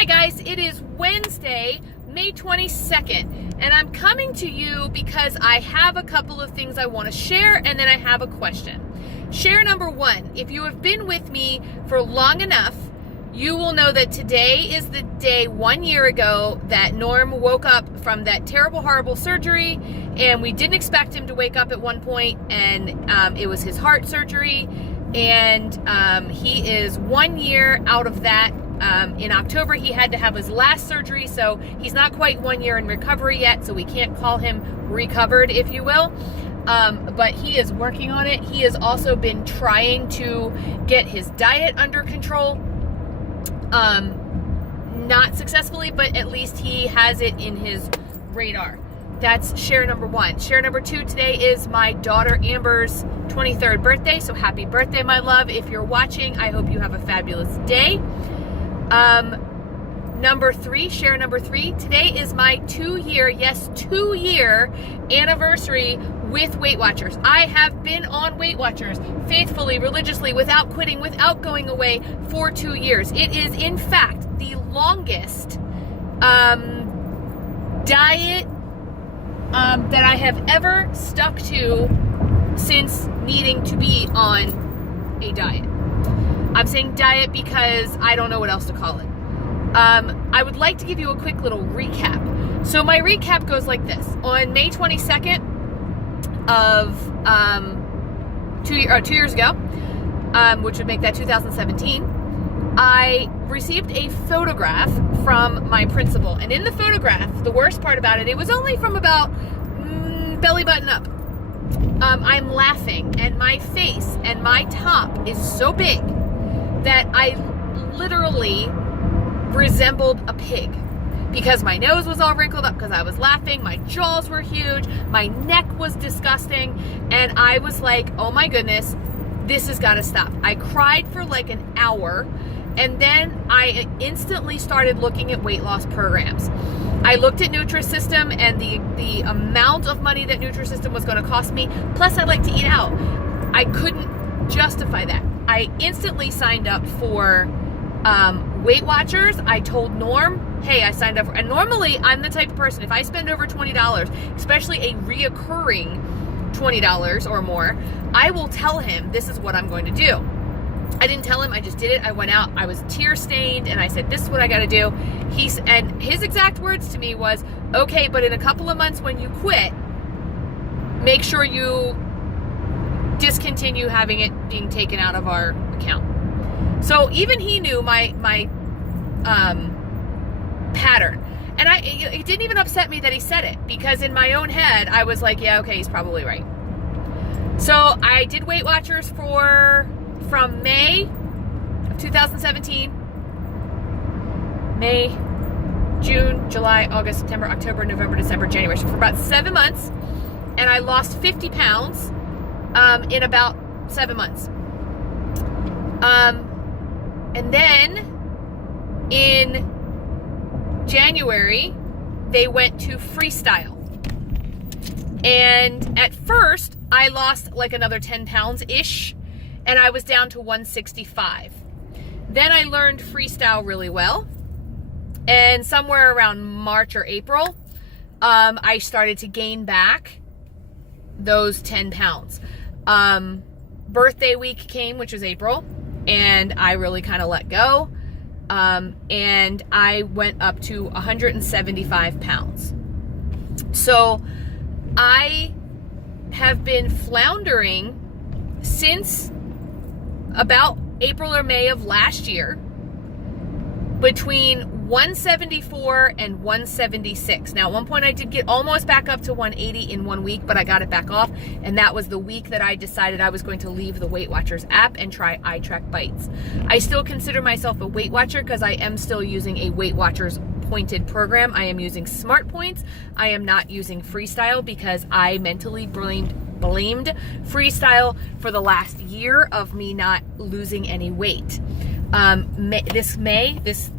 Hi guys, it is Wednesday, May 22nd, and I'm coming to you because I have a couple of things I want to share, and then I have a question. Share number one, if you have been with me for long enough, you will know that today is the day 1 year ago that Norm woke up from that terrible, horrible surgery, and we didn't expect him to wake up at one point, and it was his heart surgery, and he is 1 year out of that. In October, he had to have his last surgery, so he's not quite 1 year in recovery yet, so we can't call him recovered, if you will. But he is working on it. He has also been trying to get his diet under control. Not successfully, but at least he has it in his radar. That's share number one. Share number two, today is my daughter Amber's 23rd birthday, so happy birthday, my love. If you're watching, I hope you have a fabulous day. Number three, share number three, today is my 2 year anniversary with Weight Watchers. I have been on Weight Watchers faithfully, religiously, without quitting, without going away for 2 years. It is, in fact, the longest diet that I have ever stuck to since needing to be on a diet. I'm saying diet because I don't know what else to call it. I would like to give you a quick little recap. So my recap goes like this. On May 22nd of 2 years ago, which would make that 2017, I received a photograph from my principal. And in the photograph, the worst part about it, it was only from about belly button up. I'm laughing, and my face and my top is so big that I literally resembled a pig because my nose was all wrinkled up because I was laughing, my jaws were huge, my neck was disgusting, and I was like, oh my goodness, this has got to stop. I cried for like an hour, and then I instantly started looking at weight loss programs. I looked at Nutrisystem and the amount of money that Nutrisystem was going to cost me, plus I like to eat out. I couldn't justify that. I instantly signed up for Weight Watchers. I told Norm, hey, I signed up for, and normally I'm the type of person, if I spend over $20, especially a reoccurring $20 or more, I will tell him this is what I'm going to do. I didn't tell him, I just did it. I went out, I was tear stained, and I said, this is what I got to do. And his exact words to me was, okay, but in a couple of months when you quit, make sure you discontinue having it being taken out of our account. So even he knew my pattern. And it didn't even upset me that he said it, because in my own head, I was like, yeah, okay, he's probably right. So I did Weight Watchers from May of 2017, May, June, July, August, September, October, November, December, January. So for about 7 months, and I lost 50 pounds in about 7 months. And then in January, they went to freestyle. And at first, I lost like another 10 pounds-ish, and I was down to 165. Then I learned freestyle really well, and somewhere around March or April, I started to gain back those 10 pounds. Birthday week came, which was April, and I really kind of let go, and I went up to 175 pounds. So I have been floundering since about April or May of last year between 174 and 176. Now, at one point I did get almost back up to 180 in 1 week, but I got it back off, and that was the week that I decided I was going to leave the Weight Watchers app and try iTrack Bites. I still consider myself a Weight Watcher because I am still using a Weight Watchers pointed program. I am using Smart Points. I am not using Freestyle because I mentally blamed Freestyle for the last year of me not losing any weight.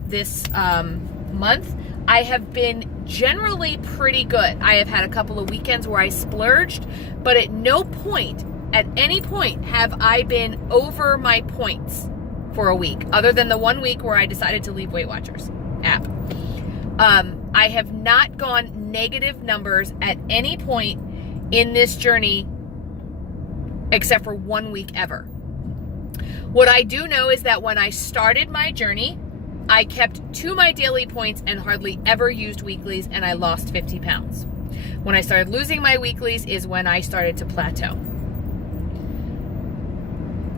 This month, I have been generally pretty good. I have had a couple of weekends where I splurged, but at no point, at any point, have I been over my points for a week, other than the 1 week where I decided to leave Weight Watchers app. I have not gone negative numbers at any point in this journey except for 1 week ever. What I do know is that when I started my journey, I kept to my daily points and hardly ever used weeklies, and I lost 50 pounds. When I started losing my weeklies is when I started to plateau.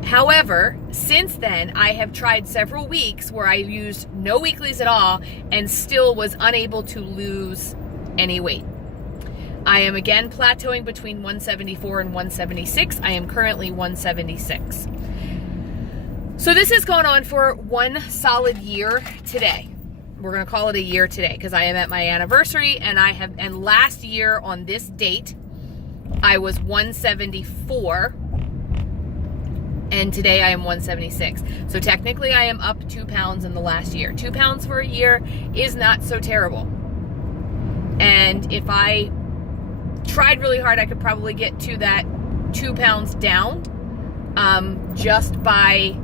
However, since then, I have tried several weeks where I used no weeklies at all and still was unable to lose any weight. I am again plateauing between 174 and 176. I am currently 176. So this has gone on for 1 solid year today. We're going to call it a year today because I am at my anniversary, and last year on this date, I was 174. And today I am 176. So technically I am up 2 pounds in the last year. 2 pounds for a year is not so terrible. And if I tried really hard, I could probably get to that 2 pounds down just by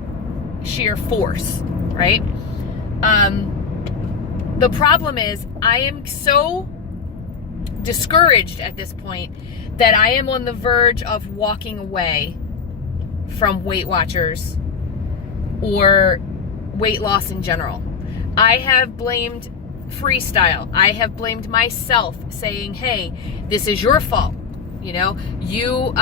sheer force, right? The problem is I am so discouraged at this point that I am on the verge of walking away from Weight Watchers or weight loss in general. I have blamed Freestyle. I have blamed myself, saying, hey, this is your fault. You know, you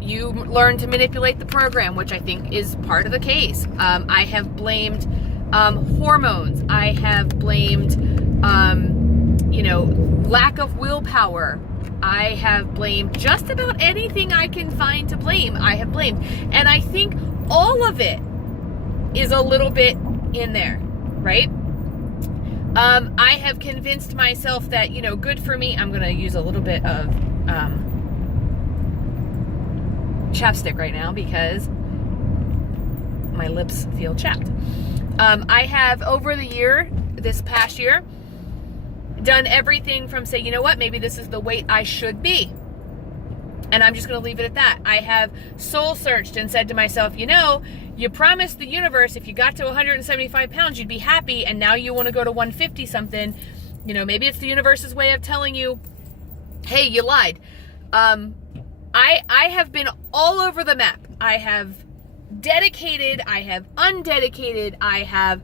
learned to manipulate the program, which I think is part of the case. I have blamed hormones. I have blamed, lack of willpower. I have blamed just about anything I can find to blame. I have blamed. And I think all of it is a little bit in there, right? I have convinced myself that, good for me. I'm going to use a little bit of chapstick right now because my lips feel chapped. I have, over this past year, done everything from say, you know what, maybe this is the weight I should be. And I'm just going to leave it at that. I have soul searched and said to myself, you promised the universe if you got to 175 pounds, you'd be happy. And now you want to go to 150 something. Maybe it's the universe's way of telling you, hey, you lied. I have been all over the map. I have dedicated. I have undedicated. I have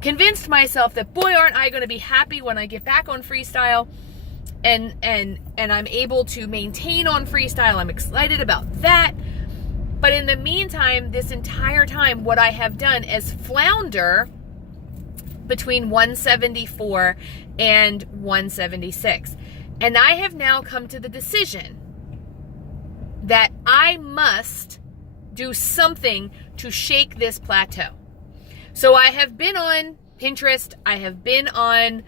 convinced myself that, boy, aren't I going to be happy when I get back on Freestyle and I'm able to maintain on Freestyle. I'm excited about that. But in the meantime, this entire time, what I have done is flounder between 174 and 176. And I have now come to the decision that I must do something to shake this plateau. So I have been on Pinterest, I have been on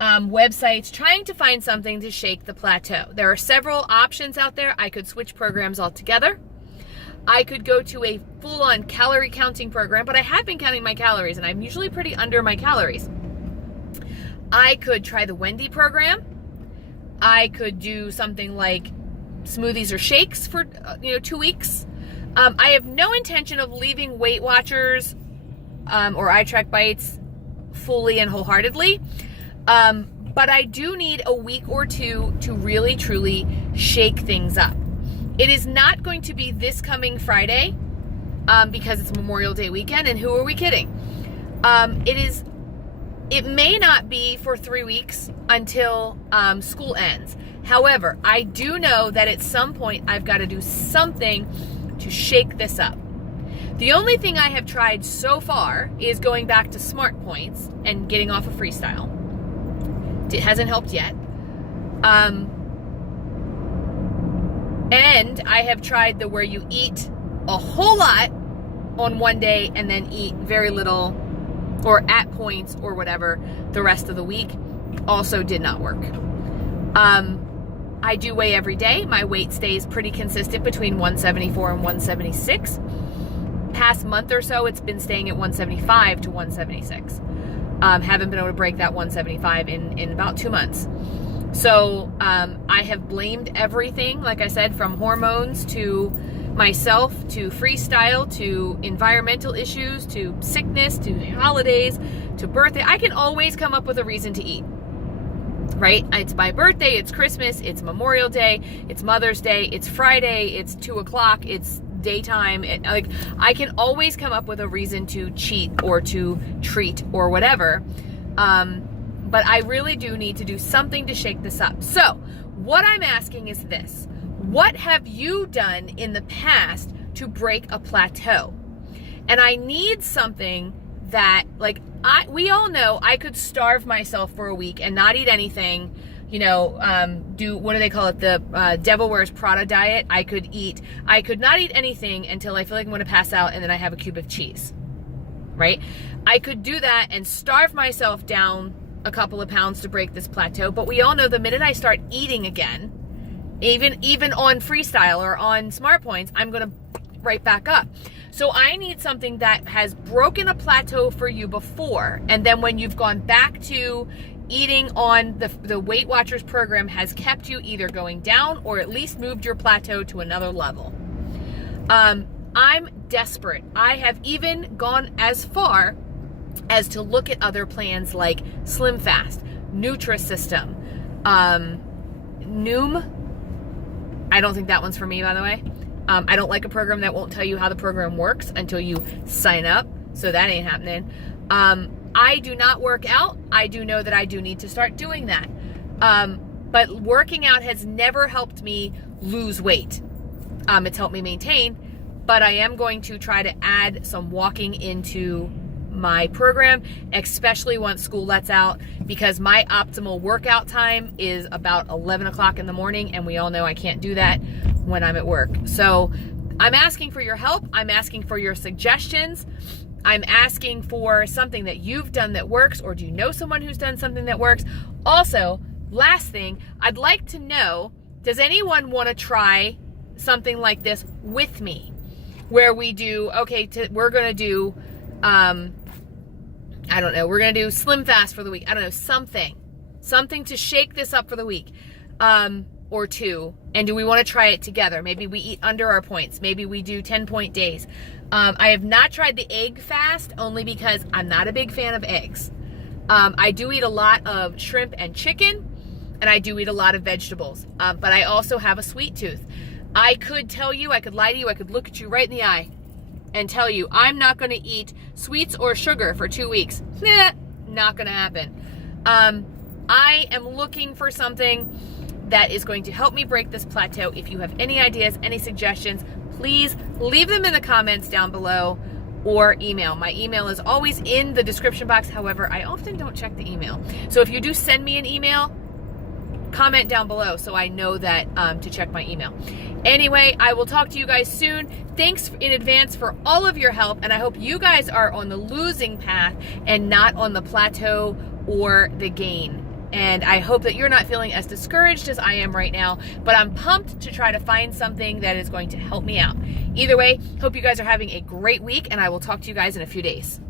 websites trying to find something to shake the plateau. There are several options out there. I could switch programs altogether. I could go to a full-on calorie counting program, but I have been counting my calories and I'm usually pretty under my calories. I could try the Wendy program. I could do something like smoothies or shakes for 2 weeks. I have no intention of leaving Weight Watchers or iTrack Bites fully and wholeheartedly. But I do need a week or two to really, truly shake things up. It is not going to be this coming Friday because it's Memorial Day weekend, and who are we kidding? It may not be for 3 weeks until school ends. However, I do know that at some point I've got to do something to shake this up. The only thing I have tried so far is going back to Smart Points and getting off of Freestyle. It hasn't helped yet. And I have tried the where you eat a whole lot on one day and then eat very little or at points or whatever the rest of the week. Also did not work. I do weigh every day. My weight stays pretty consistent between 174 and 176. Past month or so, it's been staying at 175 to 176. Haven't been able to break that 175 in about 2 months. So I have blamed everything, like I said, from hormones to myself to freestyle, to environmental issues, to sickness, to holidays, to birthday. I can always come up with a reason to eat, right? It's my birthday, it's Christmas, it's Memorial Day, it's Mother's Day, it's Friday, it's 2:00, it's daytime. Like, I can always come up with a reason to cheat or to treat or whatever. But I really do need to do something to shake this up. So what I'm asking is this: what have you done in the past to break a plateau? And I need something that, like, we all know I could starve myself for a week and not eat anything, you know, do, what do they call it? The Devil Wears Prada diet. I could not eat anything until I feel like I'm going to pass out, and then I have a cube of cheese, right? I could do that and starve myself down a couple of pounds to break this plateau. But we all know the minute I start eating again, even on freestyle or on Smart Points, I'm going to right back up. So I need something that has broken a plateau for you before, and then when you've gone back to eating on the Weight Watchers program, has kept you either going down or at least moved your plateau to another level. I'm desperate. I have even gone as far as to look at other plans like Slim Fast, Nutrisystem, Noom. I don't think that one's for me, by the way. I don't like a program that won't tell you how the program works until you sign up, so that ain't happening. I do not work out. I do know that I do need to start doing that. But working out has never helped me lose weight. It's helped me maintain, but I am going to try to add some walking into my program, especially once school lets out, because my optimal workout time is about 11 o'clock in the morning, and we all know I can't do that when I'm at work. So I'm asking for your help. I'm asking for your suggestions. I'm asking for something that you've done that works, or do you know someone who's done something that works? Also, last thing, I'd like to know, does anyone want to try something like this with me? Where we do, we're going to do, I don't know, we're going to do Slim Fast for the week. I don't know, something to shake this up for the week, or two. And do we want to try it together? Maybe we eat under our points. Maybe we do 10-point days. I have not tried the egg fast, only because I'm not a big fan of eggs. I do eat a lot of shrimp and chicken, and I do eat a lot of vegetables. But I also have a sweet tooth. I could tell you, I could lie to you, I could look at you right in the eye and tell you I'm not going to eat sweets or sugar for 2 weeks. Nah, not going to happen. I am looking for something that is going to help me break this plateau. If you have any ideas, any suggestions, please leave them in the comments down below or email. My email is always in the description box. However, I often don't check the email. So if you do send me an email, comment down below so I know that to check my email. Anyway, I will talk to you guys soon. Thanks in advance for all of your help, and I hope you guys are on the losing path and not on the plateau or the gain. And I hope that you're not feeling as discouraged as I am right now, but I'm pumped to try to find something that is going to help me out. Either way, hope you guys are having a great week, and I will talk to you guys in a few days.